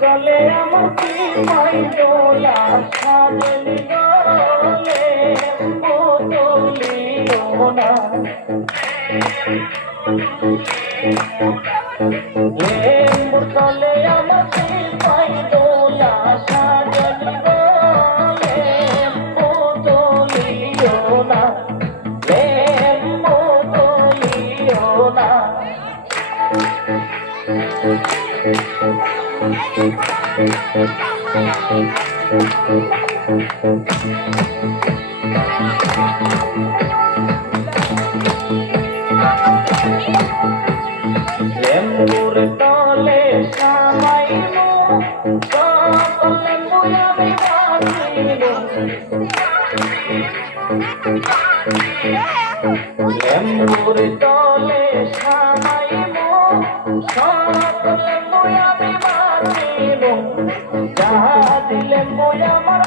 চলে আমাকে মাইদোলা সাজলিও লেম্বু না লেম্বু চলে আমাকে মাইদোলা সাজলিও লেম্বু না লেম্বু না লেম্বুর তলে সামাইলো সকল লেম্বু আমি বাঁচিলো লেম্বুর তলে সামাইলো সকল লেম্বু আমি বাঁচিলো যাহা দিলে আমার